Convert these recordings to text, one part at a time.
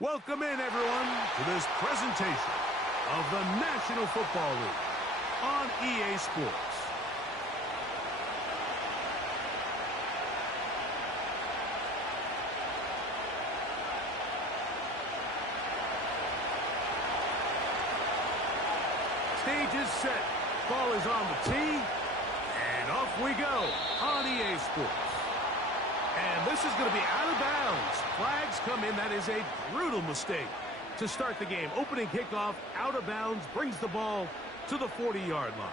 Welcome in, everyone, to this presentation of the National Football League on EA Sports. Stage is set. Ball is on the tee. And off we go on EA Sports. And this is going to be out of bounds. Flags come in. That is a brutal mistake to start the game. Opening kickoff, out of bounds, brings the ball to the 40-yard line.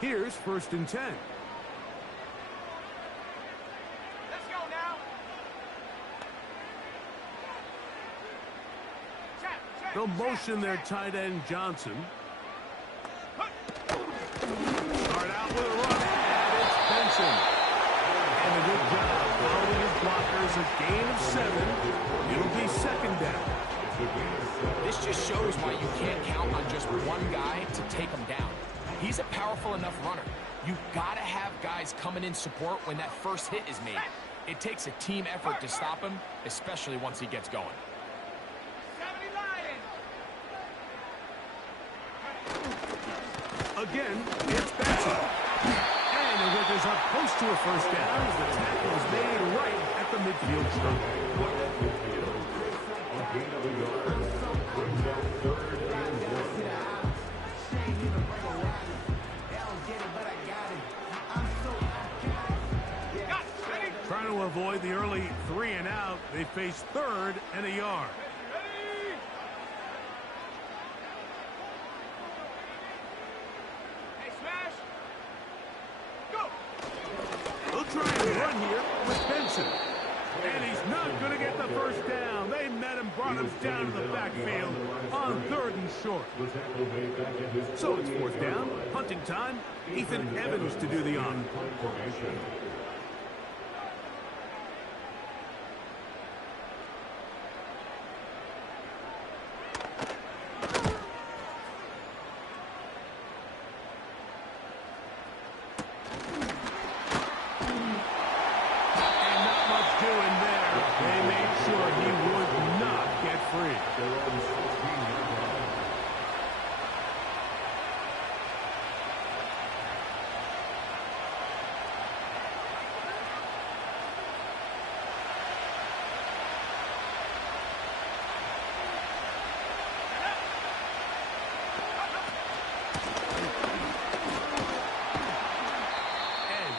Here's 1st and 10. Let's go now. They'll motion their tight end, Johnson. Start out with a run, and it's Benson. And a good job following his blockers. A gain of 7. It'll be 2nd down. This just shows why you can't count on just one guy to take him down. He's a powerful enough runner. You've got to have guys coming in support when that first hit is made. It takes a team effort to stop him, especially once he gets going. Again, it's Benson. And with his up close to a 1st down as the tackle is made right at the midfield stripe. Trying to avoid the early 3 and out, they face 3rd and a yard. Try and run here with Benson. And he's not going to get the 1st down. They met him, brought him down to the backfield on 3rd and short. So it's 4th down, hunting time. Ethan Evans to do the honor.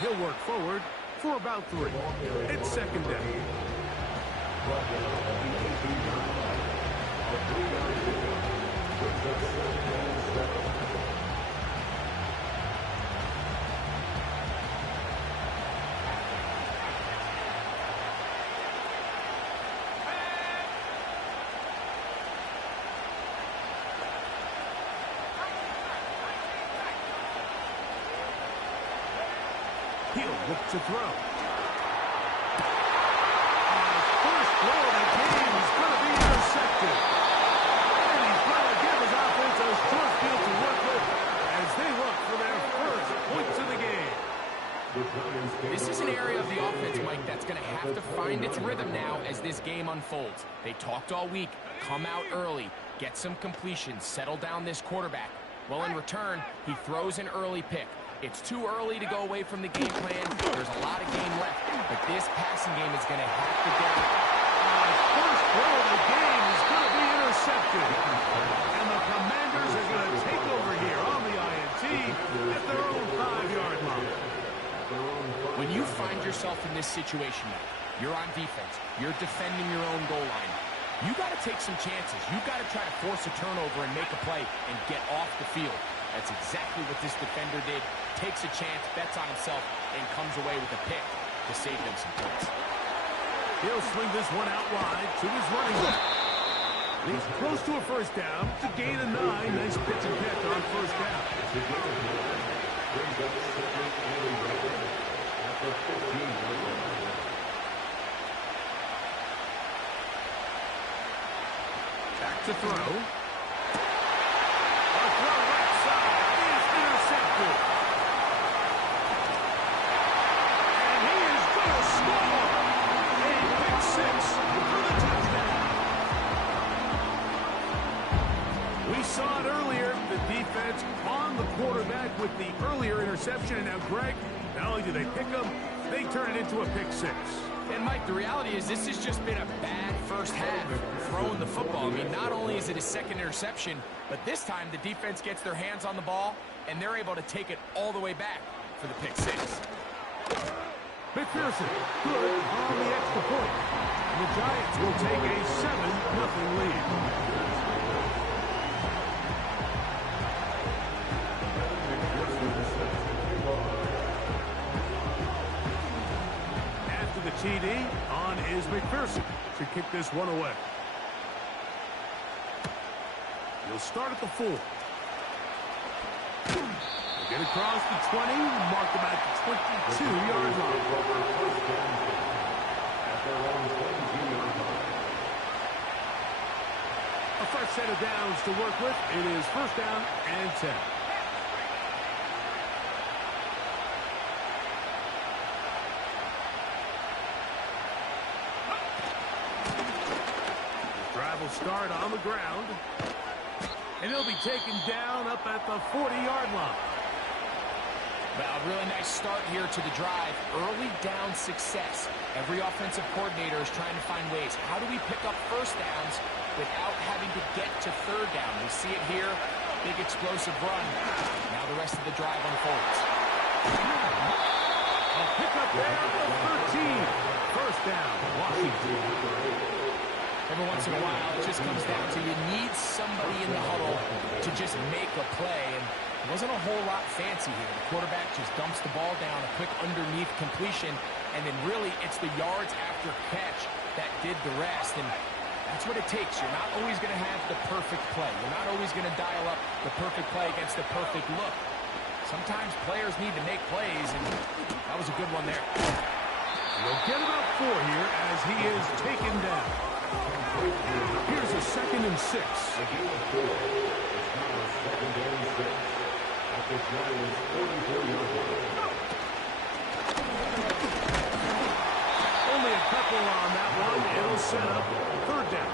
He'll work forward for about 3. It's 2nd down. He'll look to throw. First throw of the game is going to be intercepted. And he's going to give his offense a short field to work with as they look for their first points of the game. This is an area of the offense, Mike, that's going to have to find its rhythm now as this game unfolds. They talked all week. Come out early. Get some completions. Settle down this quarterback. Well, in return, he throws an early pick. It's too early to go away from the game plan. There's a lot of game left, but this passing game is going to have to get it. First throw of the game is going to be intercepted. And the Commanders are going to take over here on the INT at their own 5-yard line. When you find yourself in this situation now, you're on defense, you're defending your own goal line, you got to take some chances. You got to try to force a turnover and make a play and get off the field. That's exactly what this defender did. Takes a chance, bets on himself, and comes away with a pick to save them some points. He'll swing this one out wide to his running back. He's close to a 1st down to gain a 9. Nice pitch and catch on 1st down. Back to throw. A throw right side is intercepted. saw it earlier. The defense on the quarterback with the earlier interception. And now, Greg, not only do they pick him, they turn it into a pick six. And, Mike, the reality is this has just been a bad first half throwing the football. I mean, not only is it his second interception, but this time the defense gets their hands on the ball, and they're able to take it all the way back for the pick six. McPherson, good on the extra point. And the Giants will take a 7-0 lead. After the TD, on is McPherson to kick this one away. He'll start at the 4. Get across the 20, mark him at the 22-yard line. A fresh set of downs to work with. It is first down and 10. The drive will start on the ground. And he'll be taken down up at the 40-yard line. Well, a really nice start here to the drive. Early down success. Every offensive coordinator is trying to find ways. How do we pick up first downs without having to get to third down? We see it here. Big explosive run. Now the rest of the drive unfolds. A pick up there at the 13. First down, Washington. Every once in a while, it just comes down to you need somebody in the huddle to just make a play. And it wasn't a whole lot fancy here. The quarterback just dumps the ball down, a quick underneath completion, and then really it's the yards after catch that did the rest. And that's what it takes. You're not always going to have the perfect play. You're not always going to dial up the perfect play against the perfect look. Sometimes players need to make plays, and that was a good one there. We'll get about 4 here as he is taken down. Here's a 2nd and 6. Only a couple on that one. It'll set up third down.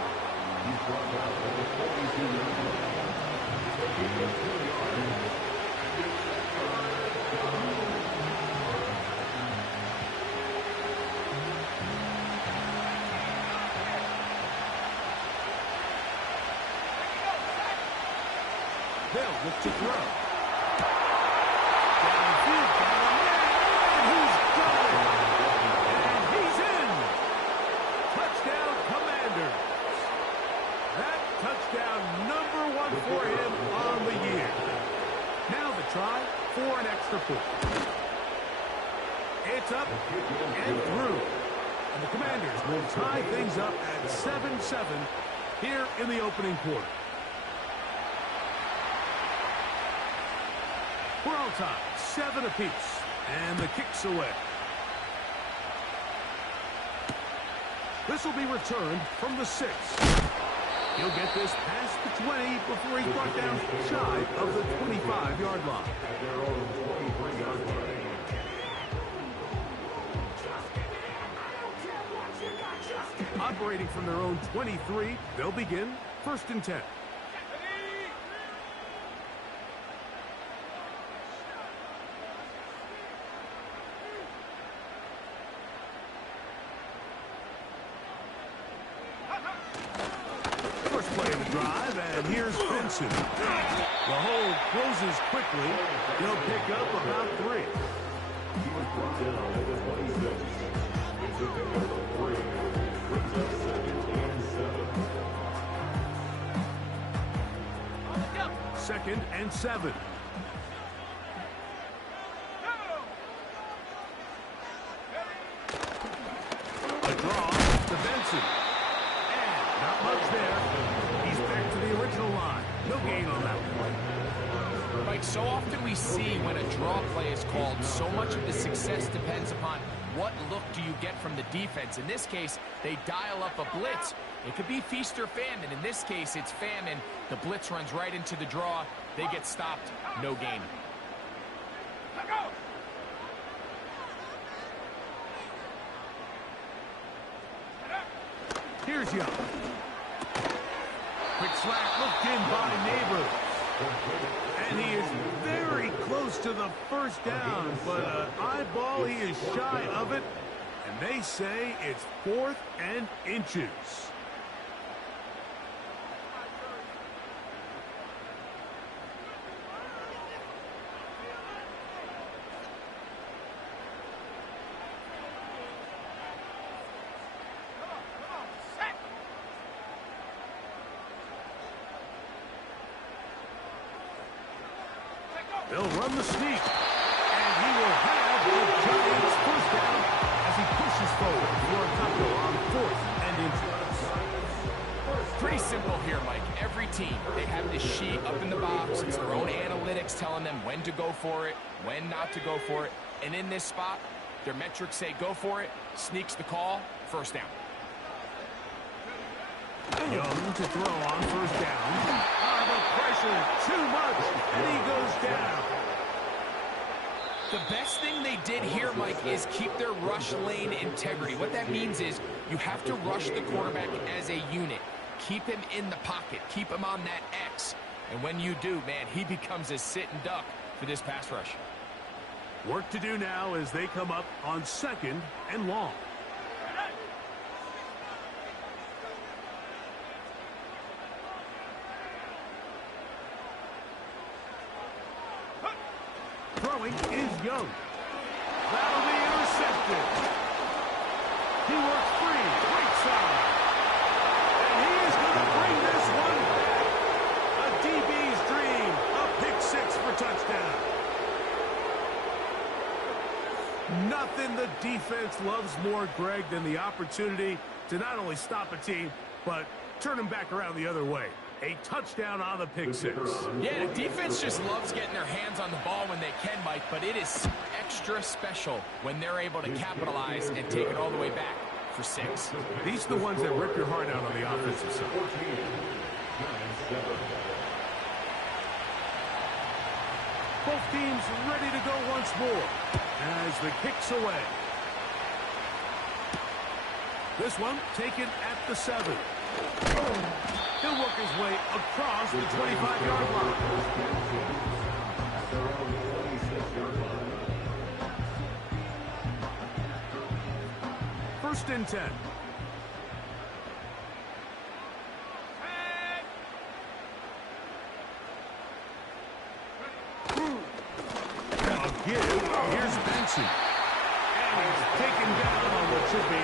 They'll look to throw. Downfield, and he's got it. And he's in. Touchdown, Commanders. That touchdown number 1 for him on the year. Now the try for an extra point. It's up and through. And the Commanders will tie things up at 7-7 here in the opening quarter. We're all tied, 7 apiece, and the kick's away. This will be returned from the 6. He'll get this past the 20 before he's brought down shy of the 25-yard line. Operating from their own 23, they'll begin 1st and 10. First play of the drive, and here's Benson. The hold closes quickly. He'll pick up about 3. Second and 7. A draw to Benson. And not much there. He's back to the original line. No gain on that one. Mike, so often we see when a draw play is called, so much of the success depends upon what look do you get from the defense. In this case, they dial up a blitz. It could be feast or famine. In this case, it's famine. The blitz runs right into the draw. They get stopped. No gain. Here's Young. Quick slant looked in by Neighbors. And he is very close to the first down, but an eyeball, he is shy of it. And they say it's 4th and inches. They'll run the sneak, and he will have the Giants first down as he pushes forward for a tackle on 4th and inches. Pretty simple here, Mike. Every team, they have this sheet up in the box. It's their own analytics telling them when to go for it, when not to go for it. And in this spot, their metrics say go for it, sneaks the call, first down. Young to throw on first down. The pressure too much, and he goes down. The best thing they did here, Mike, is keep their rush lane integrity. What that means is you have to rush the quarterback as a unit. Keep him in the pocket. Keep him on that X. And when you do, man, he becomes a sit and duck for this pass rush. Work to do now as they come up on 2nd and long. Throwing is Young. That'll be intercepted. He works free, right side. And he is going to bring this one back. A DB's dream. A pick 6 for touchdown. Nothing the defense loves more, Greg, than the opportunity to not only stop a team, but turn them back around the other way. A touchdown on the pick 6. Yeah, the defense just loves getting their hands on the ball when they can, Mike, but it is extra special when they're able to capitalize and take it all the way back for 6. These are the ones that rip your heart out on the offensive side. Both teams ready to go once more as the kick's away. This one taken at the 7. He'll work his way across the 25-yard line. First and 10. Here's Benson. And he's taken down on what should be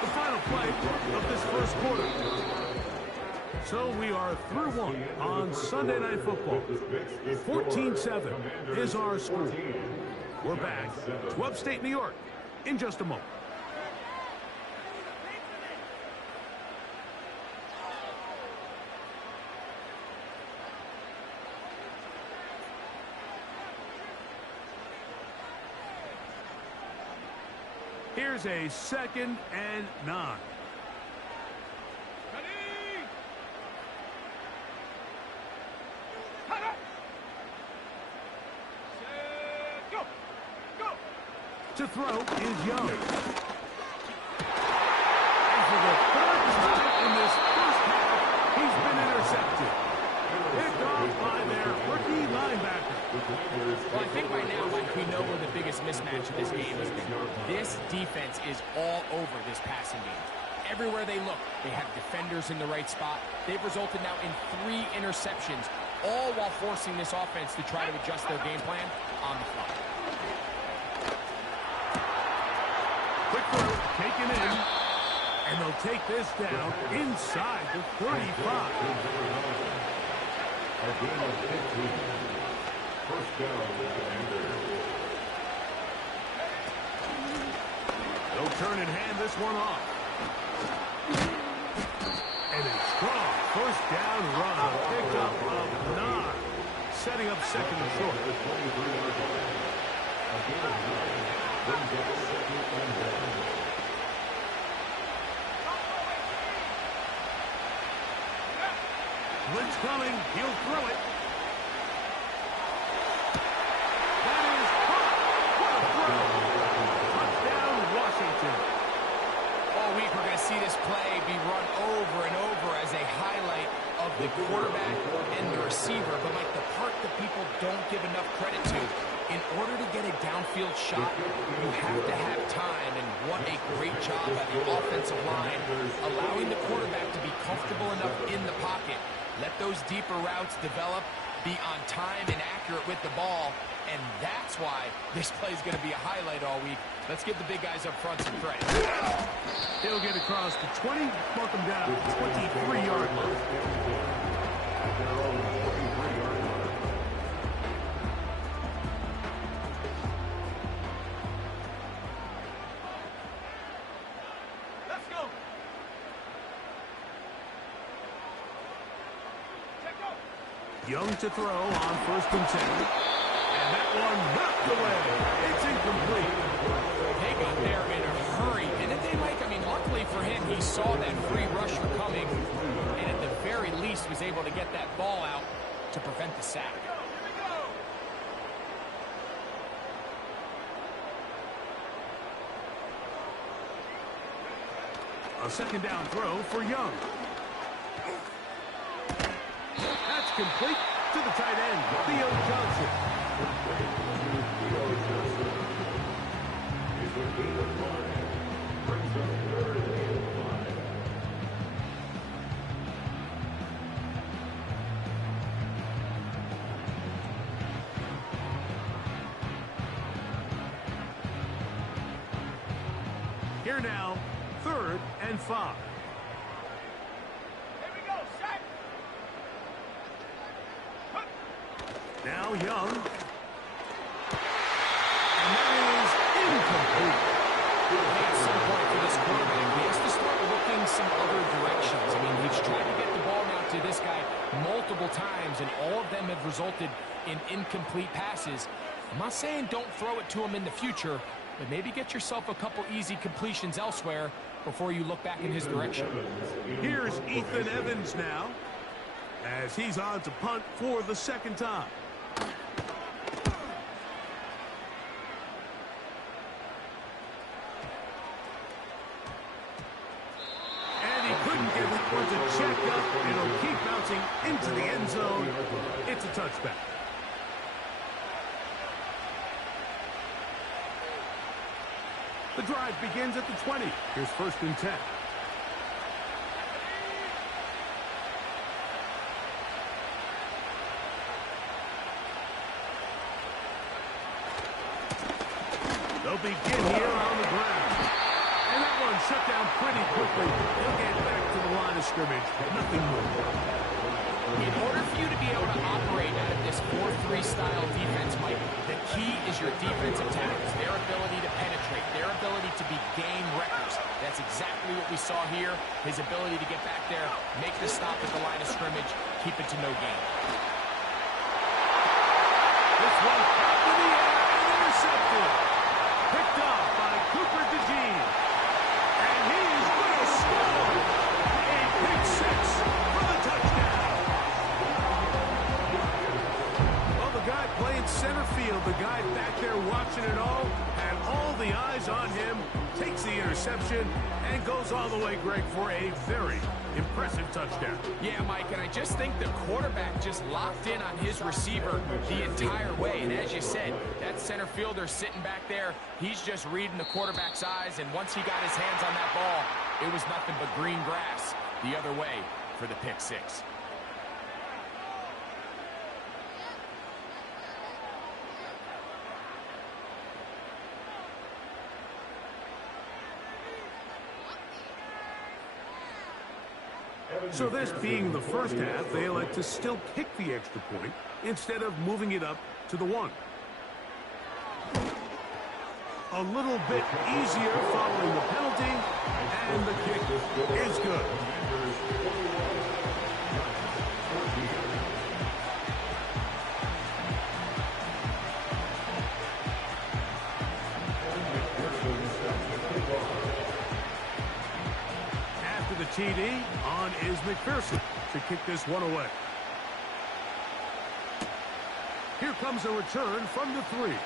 the final play of this first quarter. So we are through one on Sunday Night Football. 14-7 is our score. We're back to upstate New York in just a moment. Here's a 2nd and 9. To throw is Young. And for the 3rd time in this first half, he's been intercepted. Picked off by their rookie linebacker. Well, I think by now, Mike, we know where the biggest mismatch of this game has been. This defense is all over this passing game. Everywhere they look, they have defenders in the right spot. They've resulted now in 3 interceptions, all while forcing this offense to try to adjust their game plan on the fly. Quick throw, taken in, and they'll take this down inside the 35. First down. They'll turn and hand this one off. And a strong first down run. Picked up of 9. Setting up 2nd and short. Blitz coming. He'll throw it. That is caught. What a throw. Touchdown, Washington. All week, we're going to see this play be run over and over as a highlight of the quarterback and the receiver, but like the part that people don't give enough credit to. In order to get a downfield shot, you have to have time, and what a great job by the offensive line, allowing the quarterback to be comfortable enough in the pocket. Let those deeper routes develop, be on time and accurate with the ball, and that's why this play is going to be a highlight all week. Let's give the big guys up front some credit. He'll get across the 20, mark him down at the 23-yard line. Let's go. Check go. Young to throw on 1st and 10. And that one knocked away. It's incomplete. They got there in a hurry. And if they like, I mean, luckily for him, he saw that free rusher coming. And at the very least was able to get that ball out to prevent the sack. Here we go. A 2nd down throw for Young. That's complete to the tight end, Theo Johnson. Here now, 3rd and 5. Here we go. Set. Now Young. And that is incomplete. At some point for this quarterback, he has to start looking some other directions. I mean, he's tried to get the ball out to this guy multiple times, and all of them have resulted in incomplete passes. I'm not saying don't throw it to him in the future, but maybe get yourself a couple easy completions elsewhere before you look back in his direction. Here's Ethan Evans now, as he's on to punt for the 2nd time. And he couldn't get it to check up, and it'll keep bouncing into the end zone. It's a touchback. The drive begins at the 20. Here's 1st and 10. They'll begin here on the ground. And that one shut down pretty quickly. They'll get back to the line of scrimmage. Nothing more. In order for you to be able to operate out of this 4-3 style defense, Mike, the key is your defensive tackles, their ability to penetrate, their ability to be game wreckers. That's exactly what we saw here. His ability to get back there, make the stop at the line of scrimmage, keep it to no gain. This one up in the air and intercepted. Picked off by Cooper DeJean. And he's going to score. A pick 6 for the touchdown. Well, the guy playing center field, the guy back there watching it all, had all the eyes on him, takes the interception, and goes all the way, Greg, for a very impressive touchdown. Yeah, Mike, and I just think the quarterback just locked in on his receiver the entire way. And as you said, that center fielder sitting back there, he's just reading the quarterback's eyes. And once he got his hands on that ball, it was nothing but green grass the other way for the pick 6. So this being the first half, they elect to still kick the extra point instead of moving it up to the 1. A little bit easier following the penalty, and the kick is good. After the TD, on is McPherson to kick this one away. Here comes a return from the 3.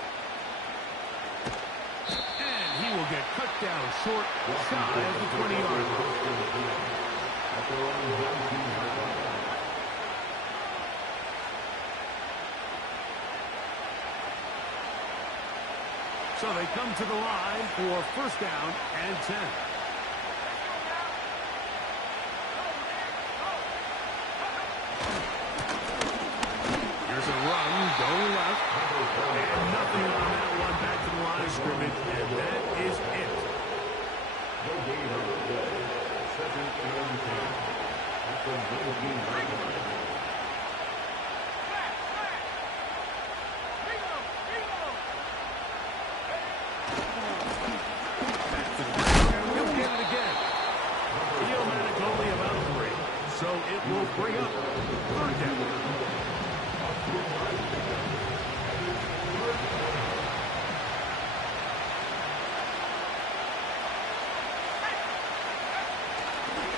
And he will get cut down short, shy of the 20-yard line. So they come to the line for first down and 10. Here's a run, going left. And nothing on that one, back to the line of scrimmage, and that is it. No gain on the play. Second and 10. At the 19-yard line. So it will bring up third down.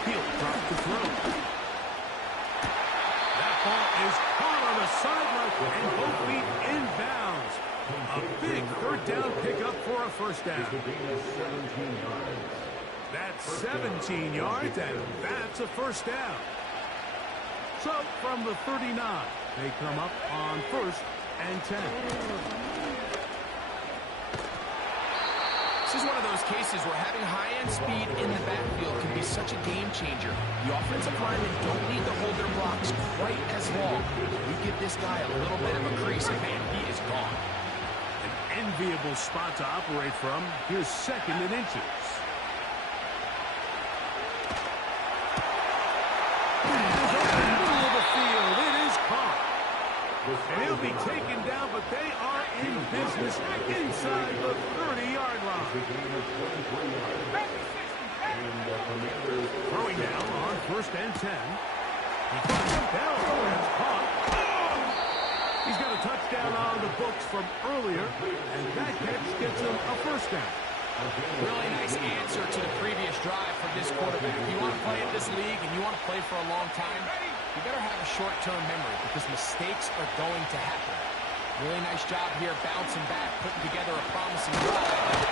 He'll drop the throw. That ball is caught on the sideline and both feet inbounds. A big third down pickup for a first down. That's 17 yards, and that's a first down. So, from the 39, they come up on first and 10. This is one of those cases where having high-end speed in the backfield can be such a game changer. The offensive linemen don't need to hold their blocks quite as long. We give this guy a little bit of a crease, and man, he is gone. An enviable spot to operate from. Here's second and inches. And he'll be taken down, but they are in business inside the 30-yard line. Throwing now on first and 10. He finds Bell. That's caught. He's got a touchdown on the books from earlier, and that catch gets him a first down. Really nice answer to the previous drive from this quarterback. You want to play in this league and you want to play for a long time, you better have a short-term memory because mistakes are going to happen. Really nice job here bouncing back, putting together a promising drive.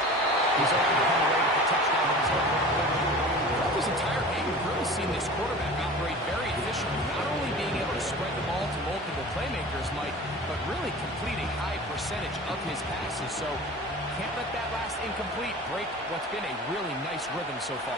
He's open to come away with the touchdown of his own. Throughout this entire game, we've really seen this quarterback operate very efficiently, not only being able to spread the ball to multiple playmakers, Mike, but really complete a high percentage of his passes. So can't let that last incomplete break what's been a really nice rhythm so far.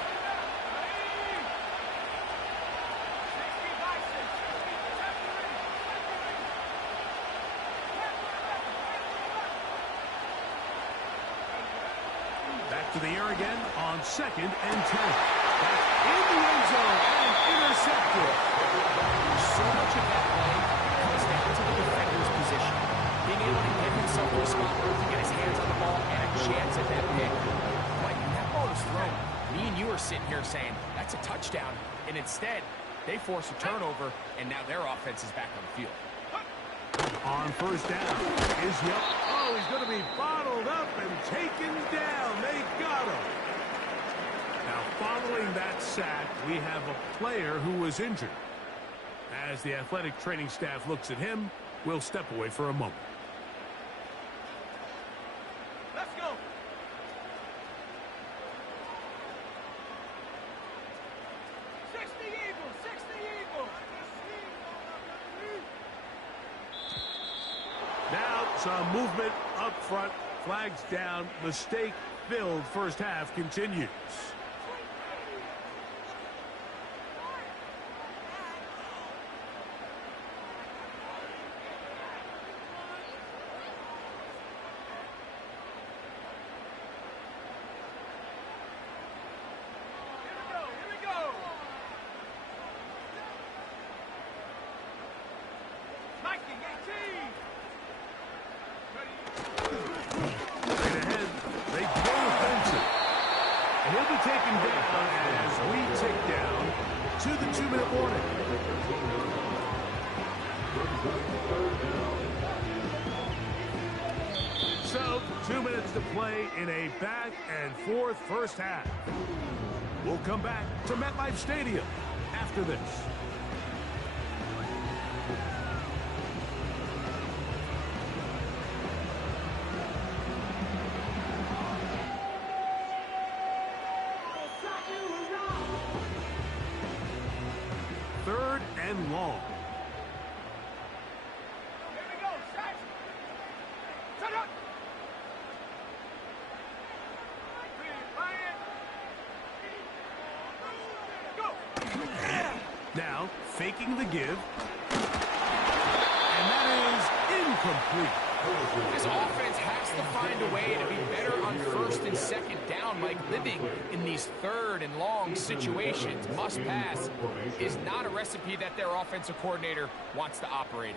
Back to the air again on second and 10. That's in the end zone and intercepted. So much of that play comes down to the defender's position. Being able to get himself to a spot where he can get his hands on the ball and a chance at that pick. Like, when that ball is thrown, me and you are sitting here saying, that's a touchdown. And instead, they force a turnover, and now their offense is back on the field. On first down is Young. Oh, he's going to be bottled up and taken down. They got him. Now, following that sack, we have a player who was injured. As the athletic training staff looks at him, we'll step away for a moment. Let's go. Now, some movement up front. Flags down. Mistake-filled first half continues. Taken down as we tick down to the 2-minute warning. So, 2 minutes to play in a back-and-forth first half. We'll come back to MetLife Stadium after this. Third and long. Here we go, set. Set up. Now, faking the give. And that is incomplete. This offense has to find a way to be better on first and second down, Mike. Living in these third and long situations, must pass, is not a recipe that their offensive coordinator wants to operate in.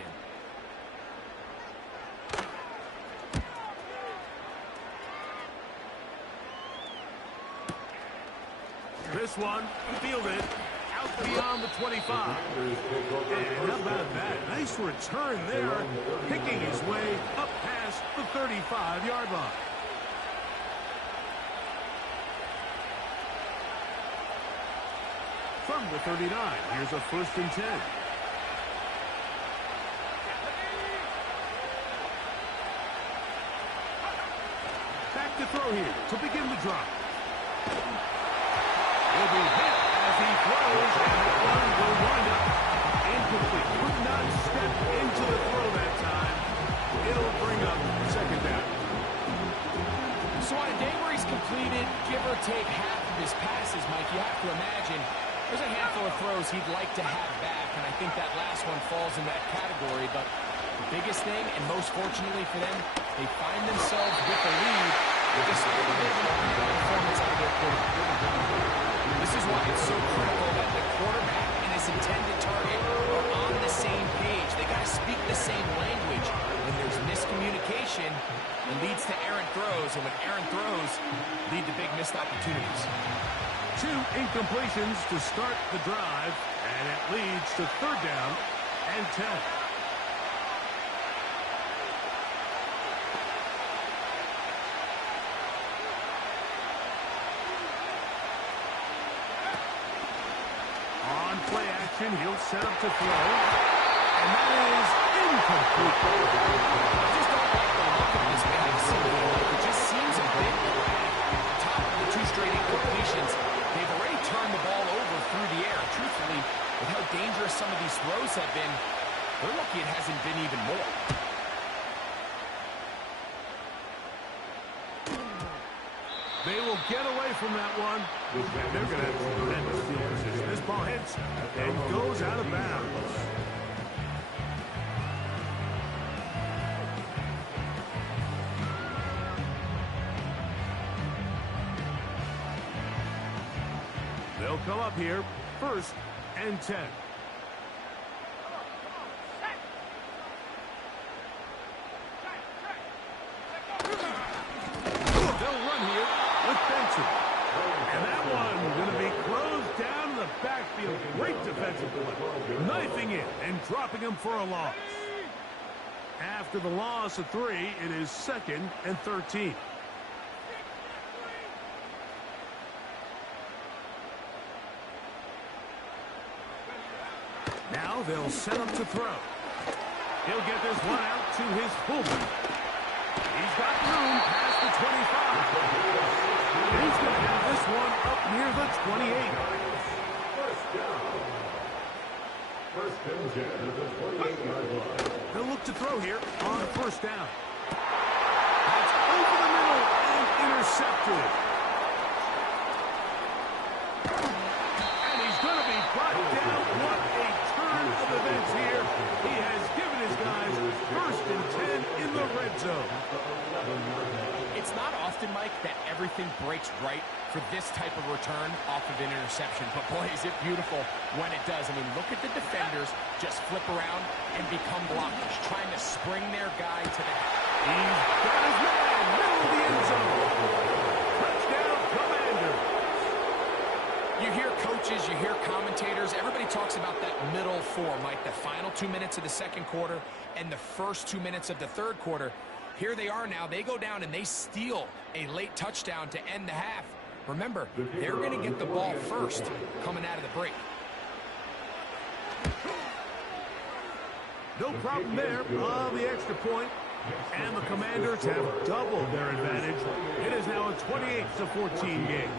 This one, fielded, out beyond the 25. And how about that? Nice return there, picking his way up past the 35-yard line. From the 39, here's a 1st and 10. Back to throw here to begin the drive. Will be hit as he throws, and that one will wind up incomplete. Could not step into the throw that time. It'll bring up 2nd down. So on a day where he's completed, give or take half of his passes, Mike, you have to imagine there's a handful of throws he'd like to have back, and I think that last one falls in that category. But the biggest thing, and most fortunately for them, they find themselves with a lead despite a bit of an up-and-down performance out of their quarterback. This is why it's so critical that the quarterback and his intended target are on the same page. They got to speak the same language. When there's miscommunication, it leads to errant throws, and when errant throws lead to big missed opportunities. 2 incompletions to start the drive, and it leads to 3rd down and 10. On play action, he'll set up to throw, and that is incomplete. I just don't like the look of this passing game. It just seems a bit erratic. On top of the 2 straight incompletions, they've already turned the ball over through the air. Truthfully, with how dangerous some of these throws have been, they're lucky it hasn't been even more. They will get away from that one. They're going to have tremendous field position. This ball hits and goes out of bounds. They'll come up here, 1st and 10. And that one going to be closed down in the backfield. Great defensive play. Knifing it and dropping him for a loss. After the loss of 3, it is 2nd and 13. Now they'll set up to throw. He'll get this one out to his fullback. He's got room past the 25. He's going to have this one up near the 28. First down. 1st and 10 at the 28-yard line. They'll look to throw here on 1st down. That's over the middle and intercepted. And he's going to be brought down. What a turn of events here. He has given his guys 1st and 10 in the red zone. It's not often, Mike, that everything breaks right for this type of return off of an interception. But, boy, is it beautiful when it does. I mean, look at the defenders just flip around and become blockers, trying to spring their guy to the head. He's got his man, middle of the end zone. Touchdown, Commanders. You hear coaches, you hear commentators, everybody talks about that middle 4, Mike, the final 2 minutes of the 2nd quarter and the first 2 minutes of the 3rd quarter. Here they are now. They go down and they steal a late touchdown to end the half. Remember, they're going to get the ball first coming out of the break. No problem there on the extra point. And the Commanders have doubled their advantage. It is now a 28-14 game.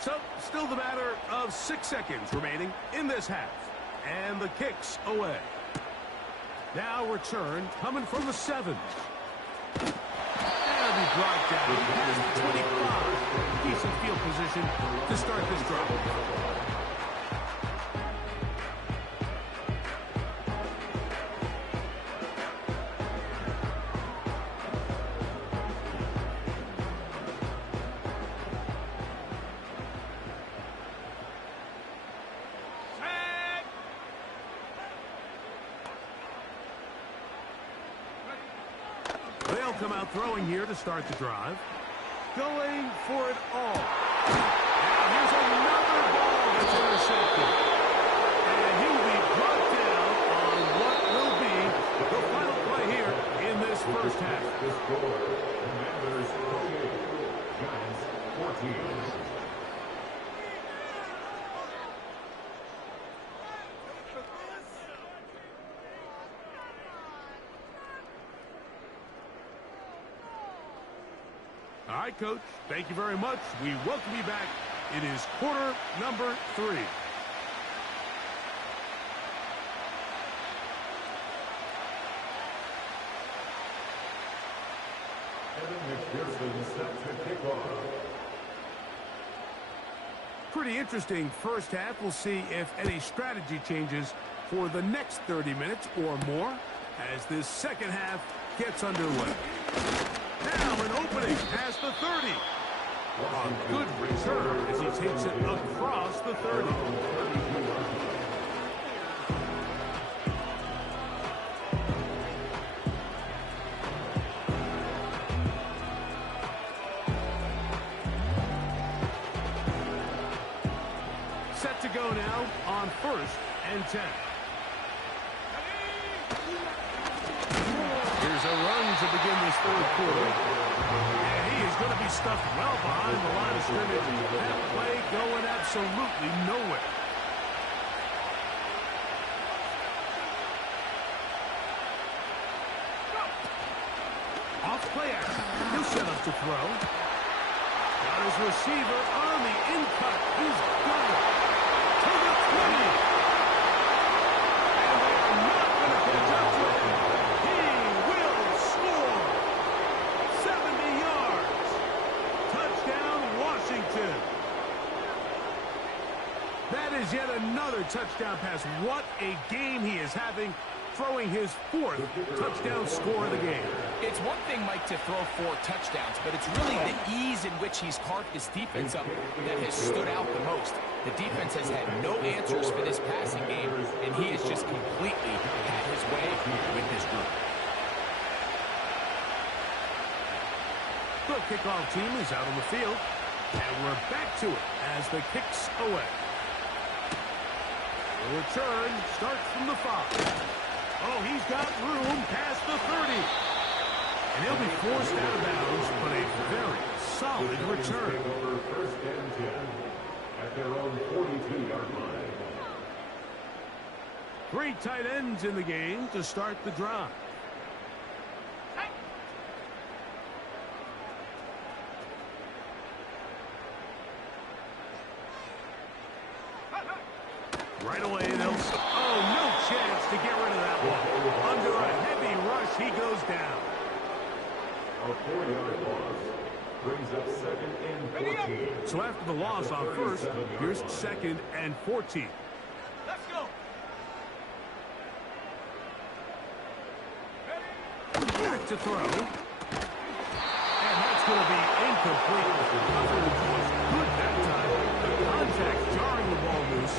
So, still the matter of 6 seconds remaining in this half. And the kick's away. Now return coming from the 7. That'll be brought down past the 25. Decent field position to start this drive. They'll come out throwing here to start the drive. Going for it all. Now here's another ball that's intercepted. And he will be brought down on what will be the final play here in this first half. The score, Commanders 28, Giants 14. All right, Coach. Thank you very much. We welcome you back. It is quarter number 3. Evan McPherson set to kick off. Pretty interesting first half. We'll see if any strategy changes for the next 30 minutes or more as this second half gets underway. Now an opening past the 30. A good return as he takes it across the 30. Set to go now on 1st and 10. Here's a run to begin this third quarter. And he is going to be stuffed well behind the line of scrimmage. That play going absolutely nowhere. Off play action. He'll set up to throw. Got his receiver on the in-cut. He's got it. To the 20. And they are not going to catch up to it. He will score. 70 yards. Touchdown, Washington. That is yet another touchdown pass. What a game he is having, throwing his 4th touchdown score of the game. It's one thing, Mike, to throw 4 touchdowns, but it's really the ease in which he's carved this defense up that has stood out the most. The defense has had no answers for this passing game, and he has just completely had his way with this group. The kickoff team is out on the field, and we're back to it as the kick's away. The return starts from the 5. Oh, he's got room past the 30. And he'll be forced out of bounds, but a very solid return. Over 1st and 10 at their own 42-yard line. 3 tight ends in the game to start the drive. Right away, they'll... Oh, no chance to get rid of that one. Under a heavy rush, he goes down. A 4-yard loss brings up 2nd and 14. So after the loss on 1st, here's 2nd and 14. Let's go. Back to throw. And that's going to be incomplete. Coverage was good that time. The contact jarring the ball loose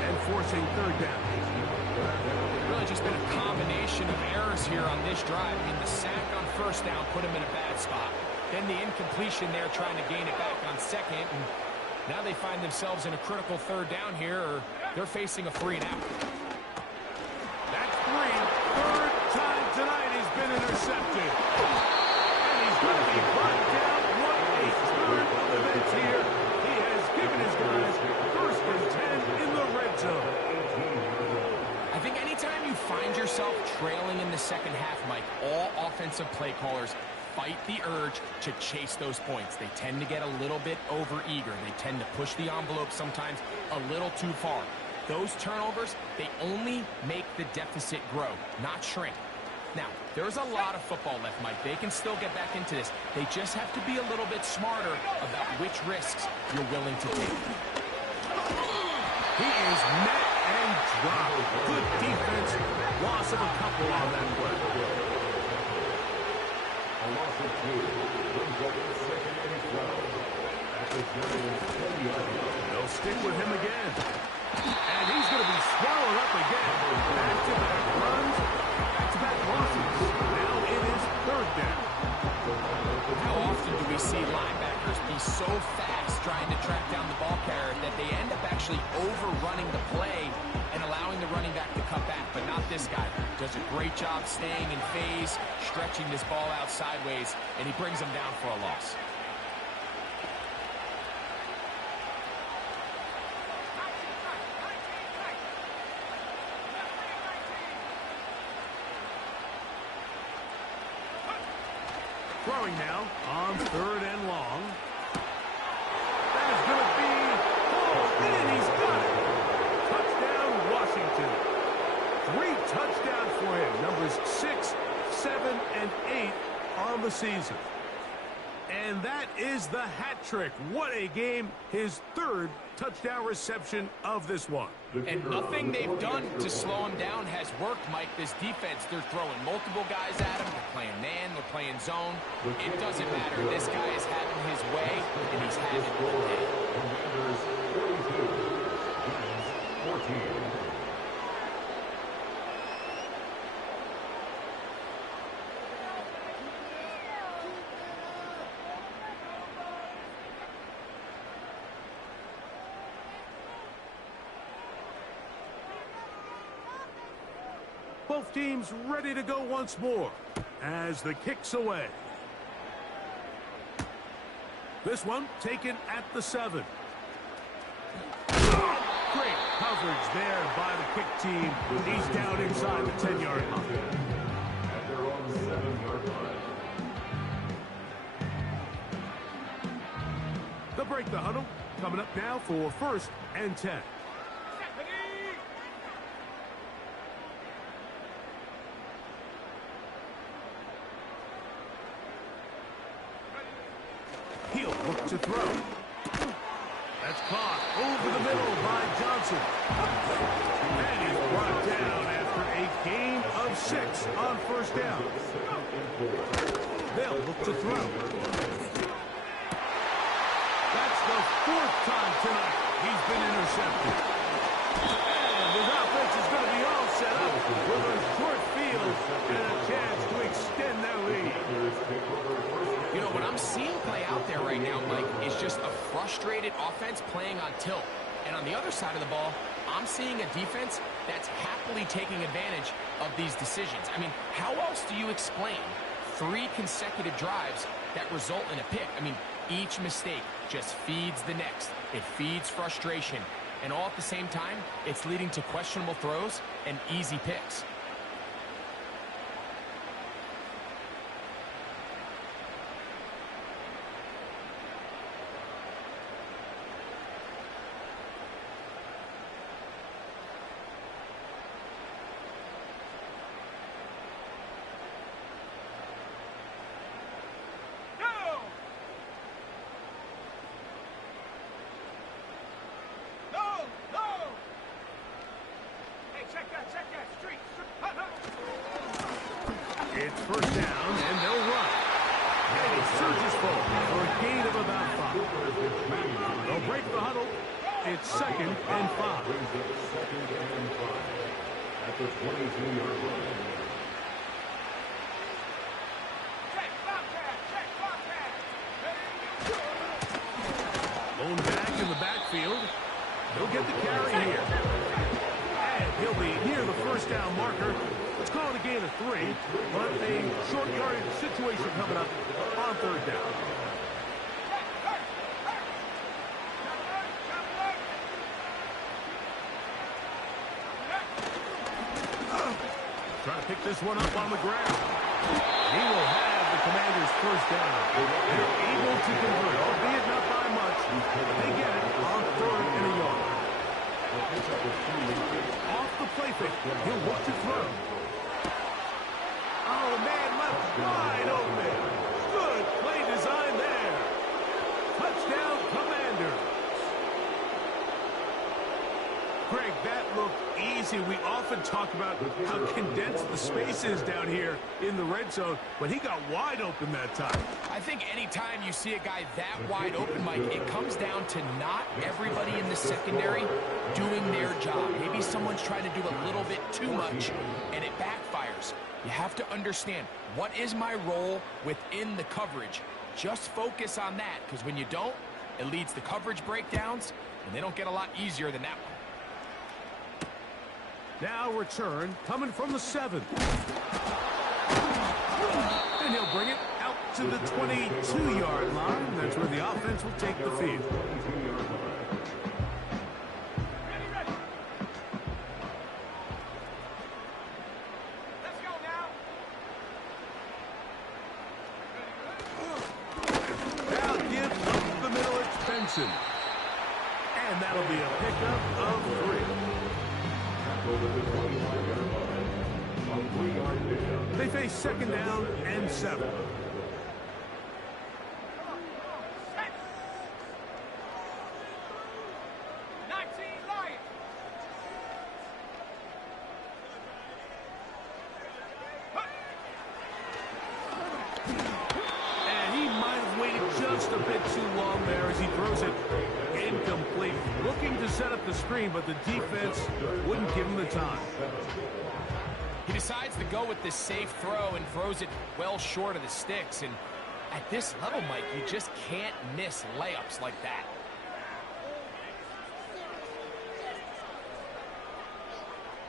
and forcing 3rd down. Really just been a combination of errors here on this drive. I mean, the sack on 1st down put him in a bad spot. Then the incompletion there trying to gain it back on 2nd. And now they find themselves in a critical 3rd down here, or they're facing a 3 and out. That's 3. 3rd time tonight he's been intercepted. And he's going to be brought down. What a turn of events here. He has given his guys 1st and 10 in the red zone. I think anytime you find yourself trailing in the second half, Mike, all offensive play callers fight the urge to chase those points. They tend to get a little bit over-eager. They tend to push the envelope sometimes a little too far. Those turnovers, they only make the deficit grow, not shrink. Now, there's a lot of football left, Mike. They can still get back into this. They just have to be a little bit smarter about which risks you're willing to take. He is met and dropped. Good defense. Loss of a couple on that play. A loss of 2 brings up the second and 12 at the Giants' 10-yard line. They'll stick with him again. And he's going to be swallowed up again. Back-to-back runs, back-to-back losses. Now it is third down. How often do we see linebackers be so fast trying to track down the ball carrier that they end up actually overrunning the play and allowing the running back to cut back? But not this guy. Does a great job staying in phase, stretching this ball out sideways, and he brings him down for a loss. Throwing now on third and long. That is going to be pulled in. He's got it. Touchdown, Washington. 3 touchdowns for him. Numbers 6, 7, and 8 on the season. And that is the hat trick. What a game. His 3rd touchdown reception of this one. And nothing they've done to slow him down has worked, Mike. This defense, they're throwing multiple guys at him. They're playing man, they're playing zone. It doesn't matter. This guy is having his way, and he's having all day. Commanders 42, Giants 14. Both teams ready to go once more as the kick's away. This one taken at the 7. Great coverage there by the kick team. He's down inside the 10-yard line. At their own 7-yard line. They'll break the huddle. Coming up now for 1st and 10. He'll look to throw. That's caught over the middle by Johnson. And he's brought down after a gain of 6 on 1st down. They'll look to throw. That's the 4th time tonight he's been intercepted. And his offense is going to be all set up with a short field and a chance to extend their lead. You know, what I'm seeing play out there right now, Mike, is just a frustrated offense playing on tilt. And on the other side of the ball, I'm seeing a defense that's happily taking advantage of these decisions. I mean, how else do you explain 3 consecutive drives that result in a pick? I mean, each mistake just feeds the next. It feeds frustration. And all at the same time, it's leading to questionable throws and easy picks. It's 1st down, and they'll run. And he surges forward for a gain of about 5. They'll break the huddle. It's 2nd and 5. Brings up 2nd and 5 at the 22-yard line. Lone back in the backfield. He'll get the carry here. And he'll be near the 1st down marker. Let's call it a gain of 3, but a short yardage situation coming up on 3rd down. Trying to pick this one up on the ground. He will have the Commanders first down. They're able to convert, albeit not by much. They get it on 3rd and a yard. Off the play fake, he'll look to throw. Oh, man, left wide open. Good play design there. Touchdown, Commanders. Greg, that looked easy. We often talk about how condensed the space is down here in the red zone, but he got wide open that time. I think anytime you see a guy that wide open, Mike, it comes down to not everybody in the secondary doing their job. Maybe someone's trying to do a little bit too much, and it backfires. You have to understand, what is my role within the coverage? Just focus on that, because when you don't, it leads to coverage breakdowns, and they don't get a lot easier than that one. Now return coming from the 7. And he'll bring it out to the 22-yard line. That's where the offense will take the field. Ready. Let's go now. Now give up the middle, it's Benson. And that'll be a pickup of 3. They face 2nd down and 7. Set. 19 Lions. And he might have waited just a bit too long there as he throws it incomplete. Looking to set up the screen, but the defense wouldn't give him the time. He decides to go with this safe throw and throws it well short of the sticks. And at this level, Mike, you just can't miss layups like that.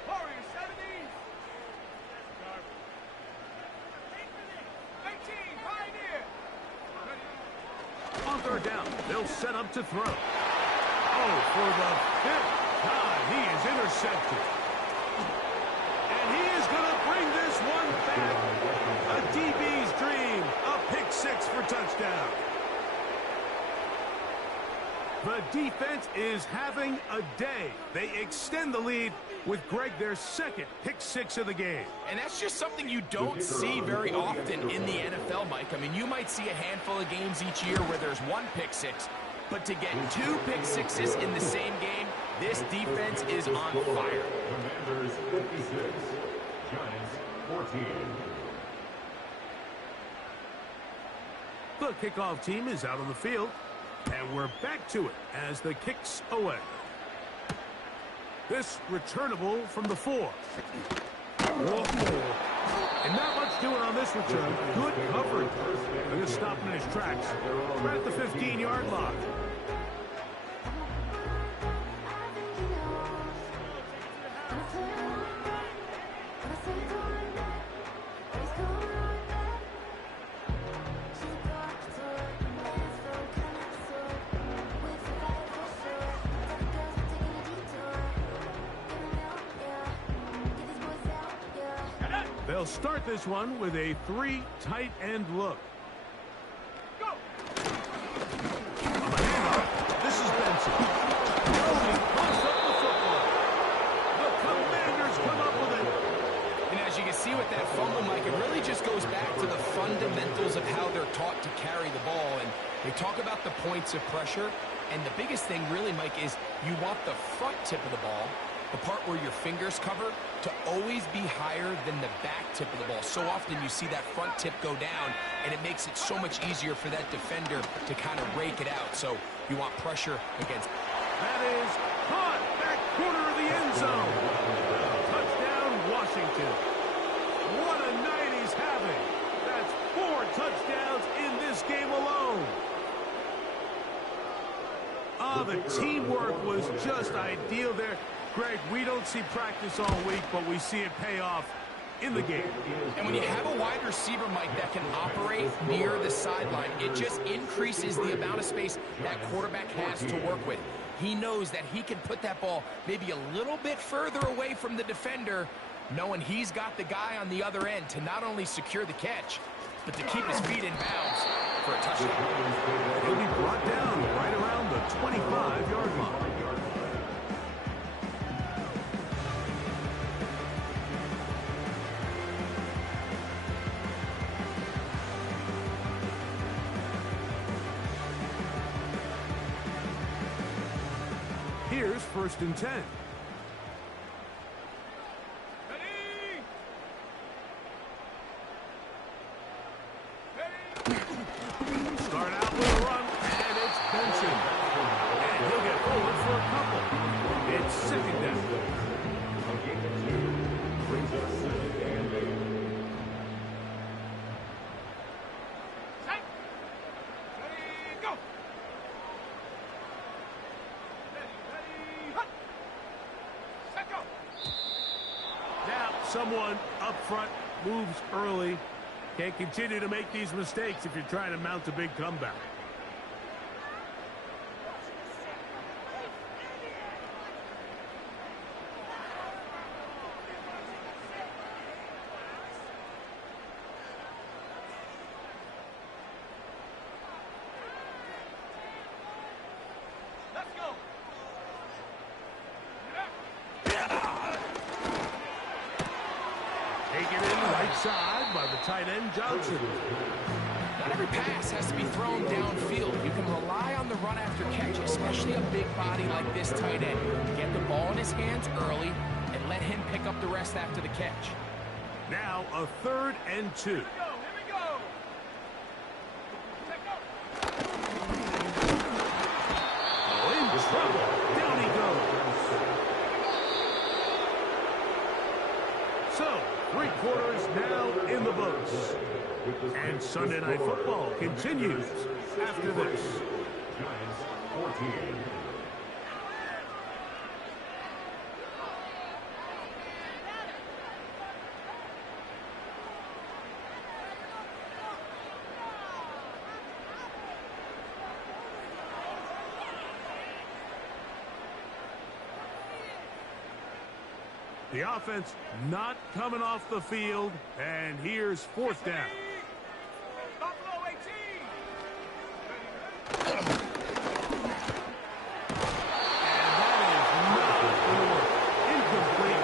Warriors 70. 18, Pioneer. On 3rd down, they'll set up to throw. Oh, for the 5th time, he is intercepted. And he is going to bring this one back. A DB's dream, a pick 6 for touchdown. The defense is having a day. They extend the lead with Greg their 2nd pick 6 of the game. And that's just something you don't see very often in the NFL, Mike. I mean, you might see a handful of games each year where there's 1 pick 6, but to get 2 pick 6s in the same game, this defense is on fire. Commanders 56, Giants 14. The kickoff team is out on the field, and we're back to it as the kick's away. This returnable from the 4. Whoa. And not much doing on this return. Good coverage. They're going to stop him in his tracks. We're at the 15-yard line. They'll start this one with a 3 tight end look. Go. On the handoff, this is Benson. Oh, he pumps up the football. The Commanders come up with it. And as you can see with that fumble, Mike, it really just goes back to the fundamentals of how they're taught to carry the ball. And they talk about the points of pressure. And the biggest thing really, Mike, is you want the front tip of the ball, the part where your fingers cover, to always be higher than the back tip of the ball. So often you see that front tip go down, and it makes it so much easier for that defender to kind of rake it out. So you want pressure against. That is caught back corner of the end zone. Touchdown, Washington. What a night he's having. That's 4 touchdowns in this game alone. Oh, the teamwork was just ideal there. Greg, we don't see practice all week, but we see it pay off in the game. And when you have a wide receiver, Mike, that can operate near the sideline, it just increases the amount of space that quarterback has to work with. He knows that he can put that ball maybe a little bit further away from the defender, knowing he's got the guy on the other end to not only secure the catch, but to keep his feet in bounds for a touchdown. He'll be brought down right around the 25-yard line. Here's 1st and 10. Ready? Start out with a run, and it's Benson. And he'll get forward for a couple. It's 2nd down. Brings us 2nd and 8. Set. Ready, go. Ready, hut. Set, go. Now, someone up front moves early. Can't continue to make these mistakes if you're trying to mount a big comeback. Let's go. Taken in right side by the tight end, Johnson. Not every pass has to be thrown downfield. You can rely on the run after catch, especially a big body like this tight end. Get the ball in his hands early and let him pick up the rest after the catch. Now a 3rd and 2. Here we go. Set, go. Oh, in trouble. Down he goes. So, 3 quarters now in the books. And Sunday Night Football continues after this. Giants 14. The offense not coming off the field, and here's 4th down. Buffalo 18. And that is not going to work. Incomplete.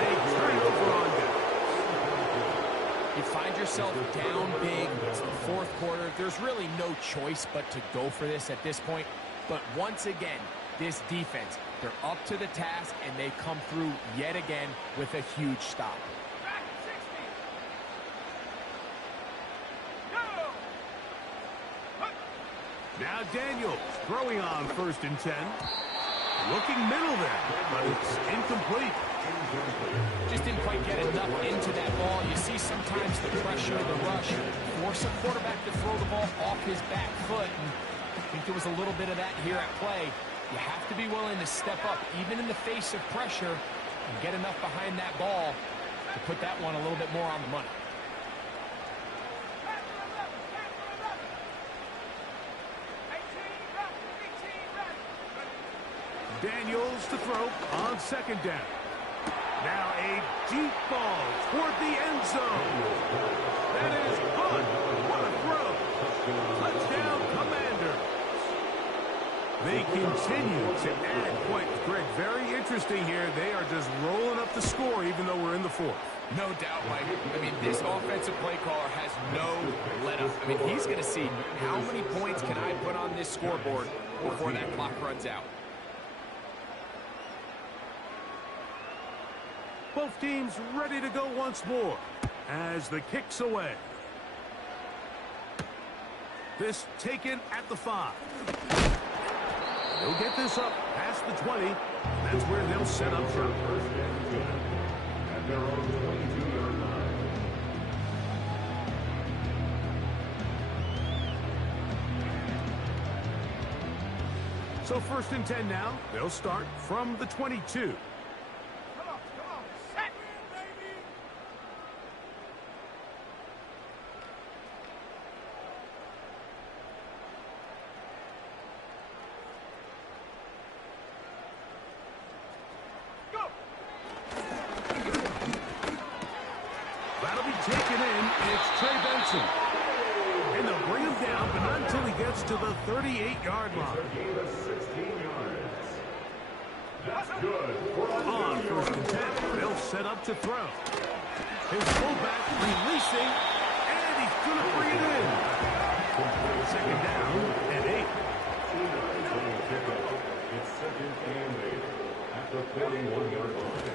They turn over on downs. You find yourself down big. It's the 4th quarter. There's really no choice but to go for this at this point. But once again, this defense, they're up to the task, and they come through yet again with a huge stop. Back 60. Go. Hut. Now Daniels throwing on 1st and 10. Looking middle there, but it's incomplete. Just didn't quite get enough into that ball. You see sometimes the pressure, the rush, force a quarterback to throw the ball off his back foot. And I think there was a little bit of that here at play. You have to be willing to step up, even in the face of pressure, and get enough behind that ball to put that one a little bit more on the money. Back to 11. Back to 11. 18 ready. 18 ready. Daniels to throw on 2nd down. Now a deep ball toward the end zone. That is good. What a throw. Touchdown, Commanders. They continue to add points. Greg, very interesting here. They are just rolling up the score even though we're in the 4th. No doubt, Mike. I mean, this offensive play caller has no let-up. I mean, he's going to see how many points can I put on this scoreboard before that clock runs out. Both teams ready to go once more as the kick's away. This taken at the 5. They'll get this up past the 20. That's where they'll set up shop. At their own 22-yard line. So 1st and 10 now. They'll start from the 22. Come on. Set. Baby. Go. taken in. It's Trey Benson. And they'll bring him down, but not until he gets to the 38-yard line. On first and 10, they'll set up to throw. His fullback releasing, and he's going to bring it in. Second down and 8. It's second and 8 at the 41-yard line.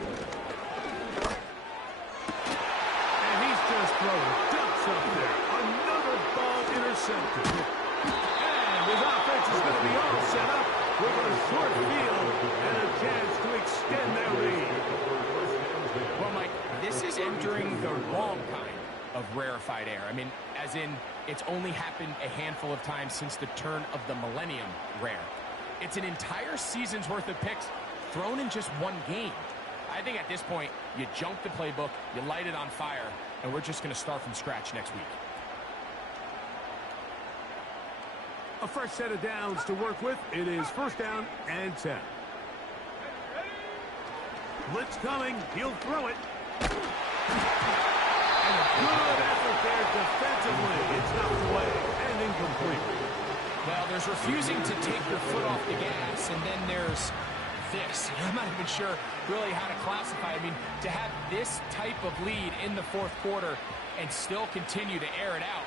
And he's just throwing ducks up there. Another ball intercepted. And his offense is going to be all set up with a short field and a chance to extend their lead. Well, Mike, this is entering the wrong kind of rarefied air. I mean, as in, it's only happened a handful of times since the turn of the millennium rare. It's an entire season's worth of picks thrown in just one game. I think at this point, you junk the playbook, you light it on fire, and we're just going to start from scratch next week. A fresh set of downs to work with. It is first down and 10. Blitz coming. He'll throw it. And a good effort there defensively. It's knocked away and incomplete. Well, there's refusing to take your foot off the gas, and then there's this. I'm not even sure really how to classify. I mean, to have this type of lead in the fourth quarter and still continue to air it out.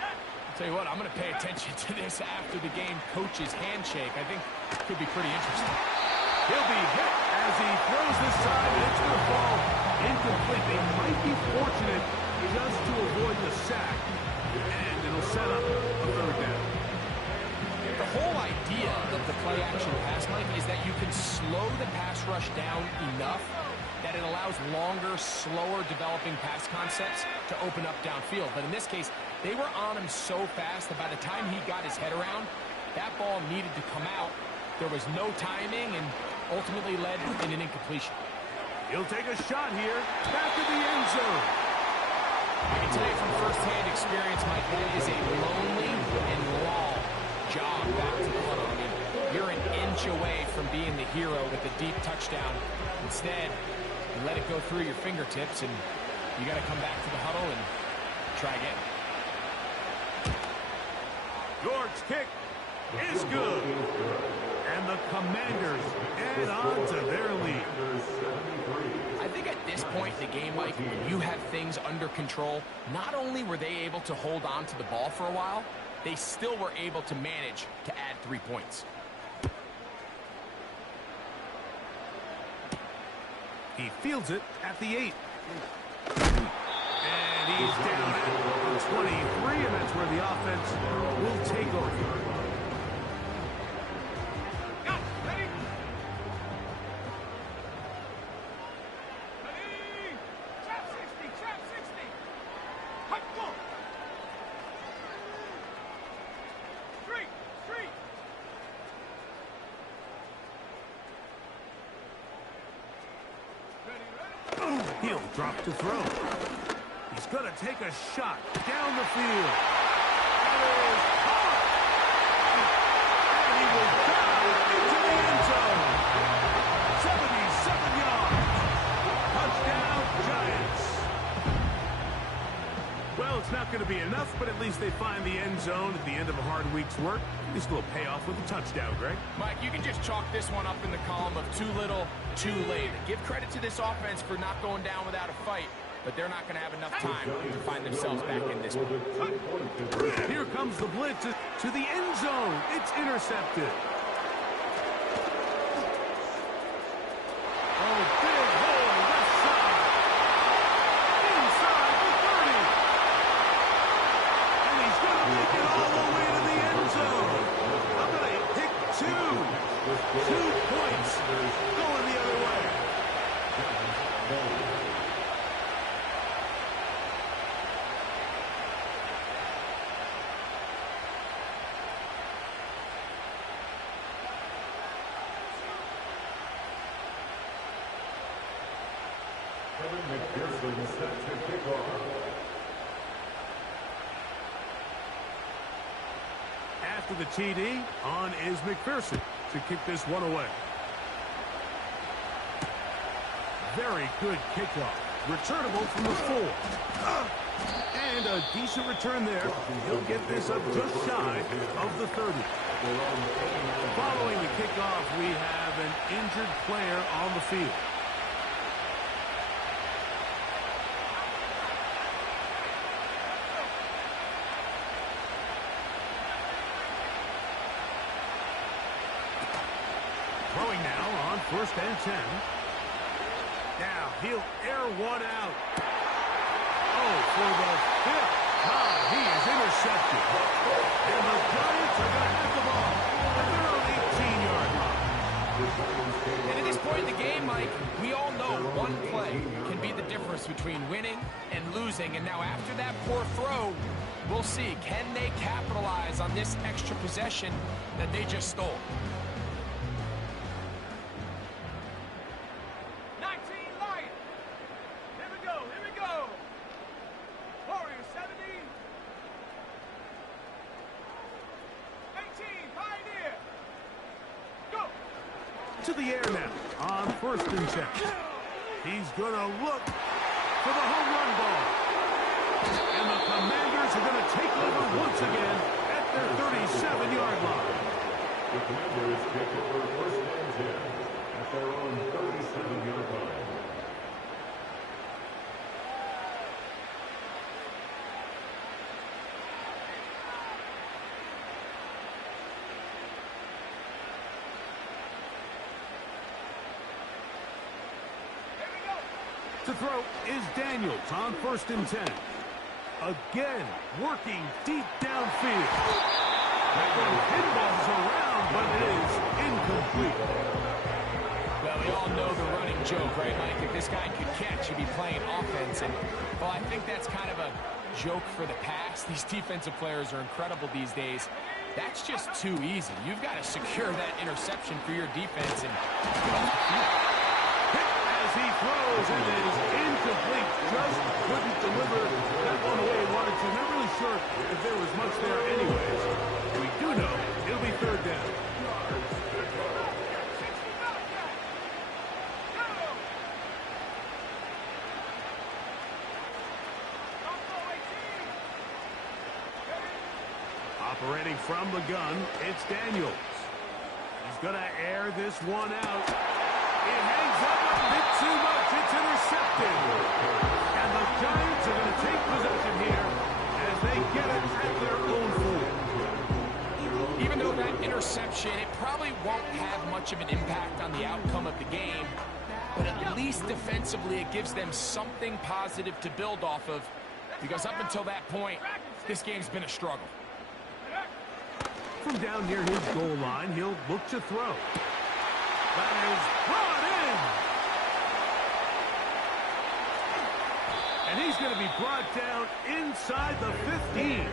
I'll tell you what, I'm going to pay attention to this after the game coach's handshake. I think it could be pretty interesting. He'll be hit as he throws this time, and it's going to fall incomplete. They might be fortunate just to avoid the sack, and it'll set up a third down. The whole idea of the play-action pass, Mike, is that you can slow the pass rush down enough that it allows longer, slower developing pass concepts to open up downfield. But in this case, they were on him so fast that by the time he got his head around, that ball needed to come out. There was no timing and ultimately led in an incompletion. He'll take a shot here, back of the end zone. I can tell you from firsthand experience, Mike, that is a lonely and long jog back to the huddle. I mean, you're an inch away from being the hero with a deep touchdown. Instead, you let it go through your fingertips, and you got to come back to the huddle and try again. York's kick is good. And the Commanders add on to their lead. I think at this point in the game, Mike, when you have things under control, not only were they able to hold on to the ball for a while, they still were able to manage to add 3 points. He fields it at the 8. And he's down at 23, and that's where the offense will take over. He'll drop to throw. He's going to take a shot down the field. That is hard. And he will dive into the end zone. 77 yards. Touchdown, Giants. Well, it's not going to be enough, but at least they find the end zone at the end of a hard week's work. This will pay off with a touchdown, Greg. Mike, you can just chalk this one up in the column of too little, too late. Give credit to this offense for not going down without a fight, but they're not going to have enough time to find themselves back in this one. Here comes the blitz to the end zone. It's intercepted. Oh, big hole left side. Inside the 30. And he's going to make it all the way to the end zone. How about a pick 2? 2 points going the other way. McPherson set to kick off. After the TD, on is McPherson to kick this one away. Very good kickoff. Returnable from the 4. And a decent return there. He'll get this up just shy of the 30. Following the kickoff, we have an injured player on the field. Throwing now on 1st and 10. Now he'll air one out. Oh, for the 5th time, he is intercepted. And the Giants are going to have the ball at their own 18-yard line. And at this point in the game, Mike, we all know one play can be the difference between winning and losing. And now after that poor throw, we'll see, can they capitalize on this extra possession that they just stole? 19 Lions. Here we go. Here we go. Warriors 70. 18 Pioneer. Go. To the air now on 1st and 10. He's going to look for the home run ball. And the Commanders are going to take over once again at their 37-yard line. The Commanders take over 1st and 10 at their own 37-yard line. To throw is Daniels on 1st and 10. Again, working deep downfield. That one pinballs around, but it is incomplete. Well, we all know the running joke, right, Mike? If this guy could catch, he'd be playing offense. And, well, I think that's kind of a joke for the past. These defensive players are incredible these days. That's just too easy. You've got to secure that interception for your defense and get off the field. As he throws, it is incomplete. Just couldn't deliver that one the way he wanted to. Not really sure if there was much there anyways. We do know it'll be 3rd down. Operating from the gun, it's Daniels. He's going to air this one out. It hangs up a bit too much. It's intercepted. And the Giants are going to take possession here as they get it at their own 4. Even though that interception, it probably won't have much of an impact on the outcome of the game, but at least defensively it gives them something positive to build off of, because up until that point, this game's been a struggle. From down near his goal line, he'll look to throw. That is brought in. And he's going to be brought down inside the 15.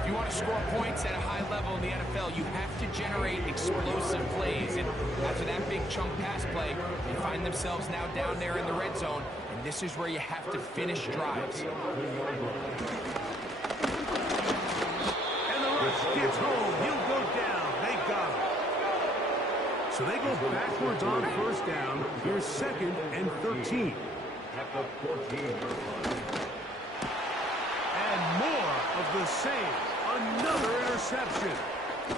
If you want to score points at a high level in the NFL, you have to generate explosive plays. And after that big chunk pass play, they find themselves now down there in the red zone. And this is where you have to finish drives. Gets home. He'll go down. They got him. So they go backwards on 1st down. Here's 2nd and 13. At the 14-yard line. And more of the same. Another interception.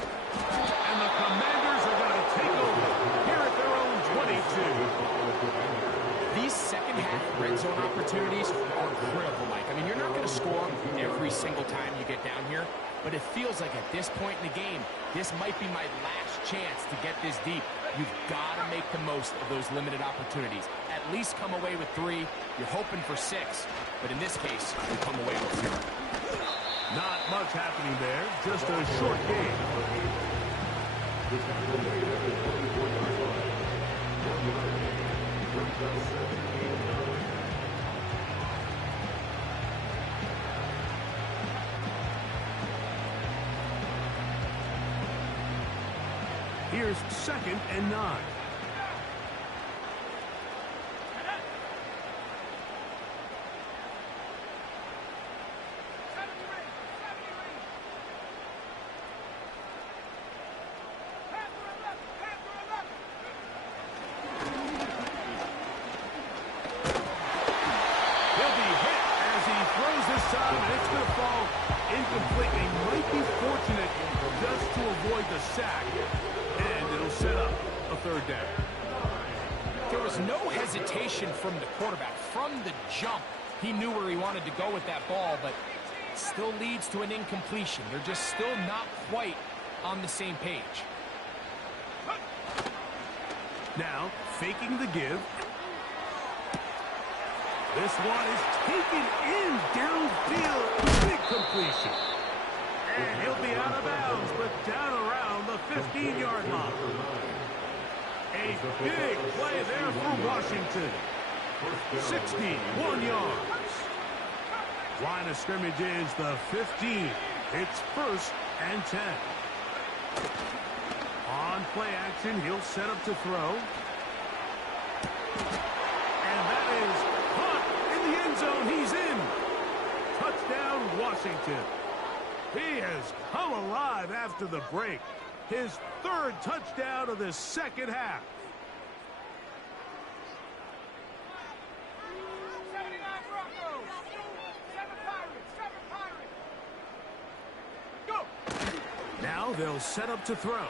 And the Commanders are going to take over here at their own 22. These second-half red zone opportunities are critical, Mike. I mean, you're not going to score every single time you get down here, but it feels like at this point in the game, this might be my last chance to get this deep. You've got to make the most of those limited opportunities. At least come away with 3. You're hoping for 6, but in this case, you come away with 0. Not much happening there. Just a short game. Here's 2nd and 9. time, and it's going to fall incomplete. They might be fortunate just to avoid the sack, and it'll set up a third down. There was no hesitation from the quarterback. From the jump, he knew where he wanted to go with that ball, but it still leads to an incompletion. They're just still not quite on the same page. Now, faking the give. This one is taken in downfield. Big completion. And he'll be out of bounds, but down around the 15-yard line. A big play there for Washington. 61 yards. Line of scrimmage is the 15. It's 1st and 10. On play action, he'll set up to throw. And that is caught in the end zone. He's in. Touchdown, Washington. He has come alive after the break. His 3rd touchdown of the second half. 79 Broncos. 7 Pirates. 7 Pirates. Go. Now they'll set up to throw.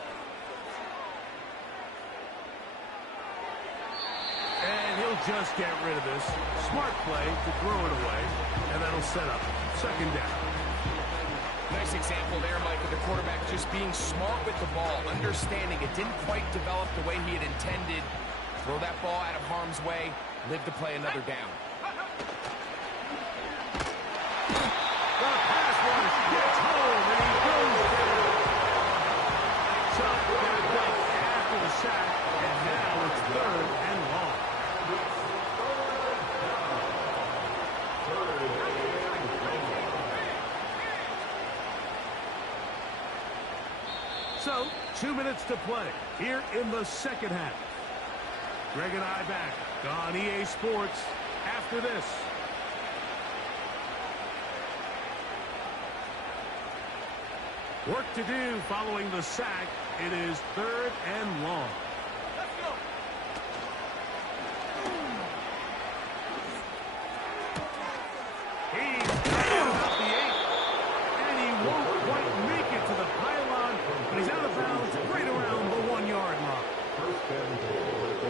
And he'll just get rid of this. Smart play to throw it away. And that'll set up 2nd down. Nice example there, Mike, of the quarterback just being smart with the ball, understanding it didn't quite develop the way he had intended. Throw that ball out of harm's way, live to play another down. The pass rush gets home, and he goes down. Chuck back up after the sack, and now it's 3rd and long. So, 2 minutes to play here in the second half. Greg and I back on EA Sports after this. Work to do following the sack. It is 3rd and long. Let's go. He's got about the 8, and he won't quite make it to the pylon, but he's out of bounds right around the 1-yard line.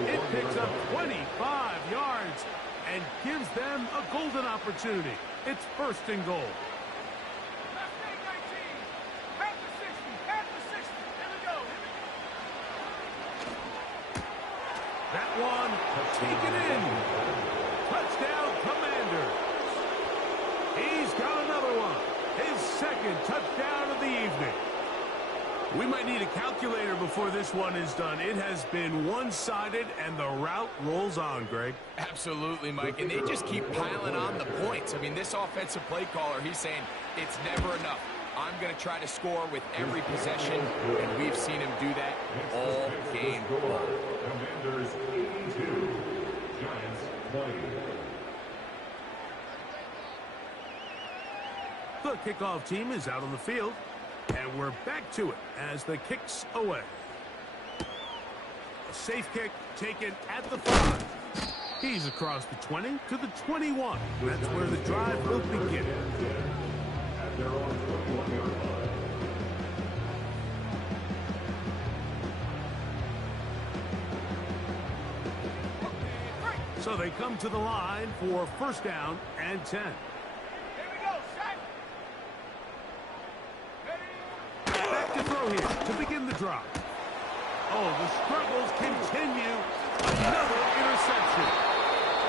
It picks up 25 yards and gives them a golden opportunity. It's 1st and goal. Left eight, 19. Half the 60. Half the 60. Here we go. That one taken in. Touchdown, Commanders. He's got another one. His 2nd touchdown of the evening. We might need a calculator before this one is done. It has been one-sided, and the route rolls on, Greg. Absolutely, Mike, and they just keep piling on the points. I mean, this offensive play caller, he's saying it's never enough. I'm going to try to score with every possession, and we've seen him do that all game long. Commanders 82, Giants 20. The kickoff team is out on the field, and we're back to it as the kick's away. A safe kick taken at the 5. He's across the 20 to the 21. That's where the drive will begin. At their own 21-yard line. So they come to the line for 1st down and 10. Here we go. Set. Ready. Back to throw here to begin the drive. Oh, the struggles continue. Another interception.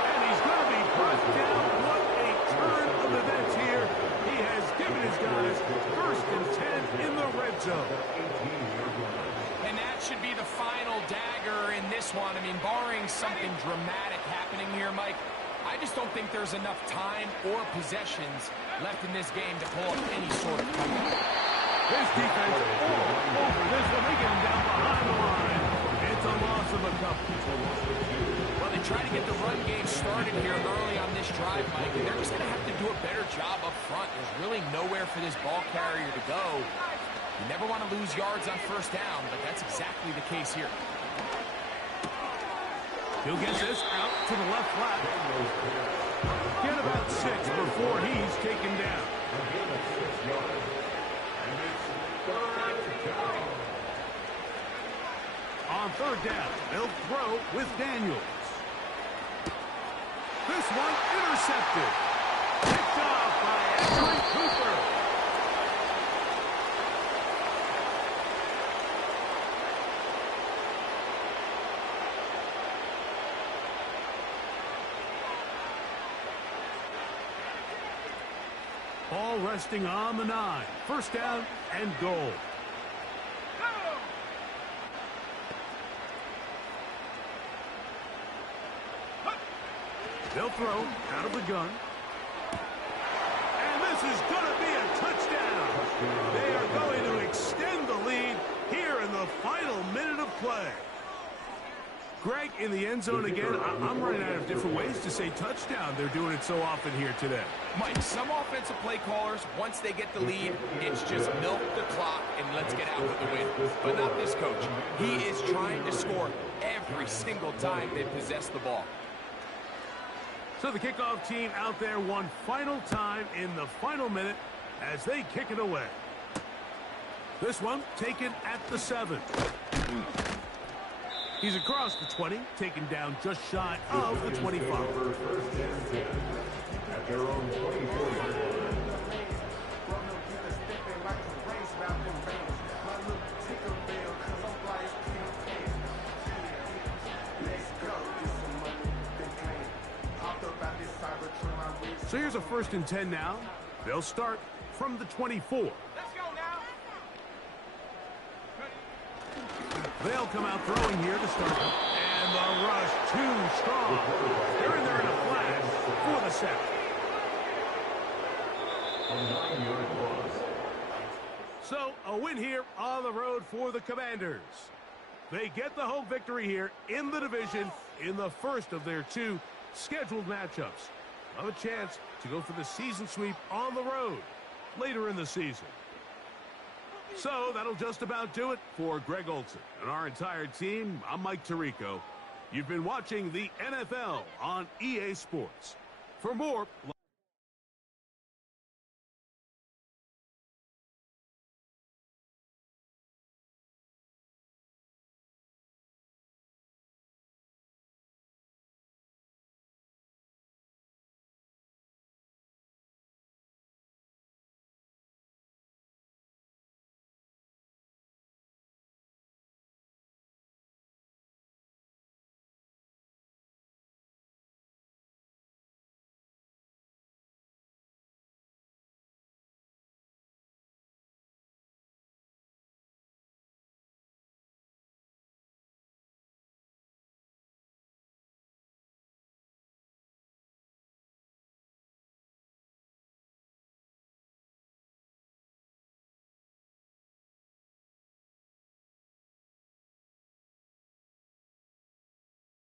And he's going to be brought down. What a turn of events here. He has given his guys 1st and 10 in the red zone. And that should be the final dagger in this one. I mean, barring something dramatic happening here, Mike, I just don't think there's enough time or possessions left in this game to pull up any sort of comeback. This defense all over this one. They get him down behind the line. It's a loss of a couple. Well, they try to get the run game started here early on this drive, Mike, and they're just going to have to do a better job up front. There's really nowhere for this ball carrier to go. You never want to lose yards on 1st down, but that's exactly the case here. He'll get this out to the left flat. Get about 6 before he's taken down. On third down, they'll throw with Daniels. This one intercepted. Picked off by Edwin Cooper. Ball resting on the 9. First down and goal. They'll throw out of the gun. And this is going to be a touchdown. They are going to extend the lead here in the final minute of play. Greg, in the end zone again. I'm running out of different ways to say touchdown. They're doing it so often here today. Mike, some offensive play callers, once they get the lead, it's just milk the clock and let's get out with the win. But not this coach. He is trying to score every single time they possess the ball. So the kickoff team out there one final time in the final minute as they kick it away. This one taken at the 7. He's across the 20, taken down just shy of the 25. At their own 24. So here's a 1st and 10 now. They'll start from the 24. Let's go now. They'll come out throwing here to start. And the rush too strong. They're in there in a flash for the sack. A 9-yard loss. So a win here on the road for the Commanders. They get the home victory here in the division in the first of their 2 scheduled matchups. Have a chance to go for the season sweep on the road later in the season. So that'll just about do it for Greg Olson and our entire team. I'm Mike Tirico. You've been watching the NFL on EA Sports. For more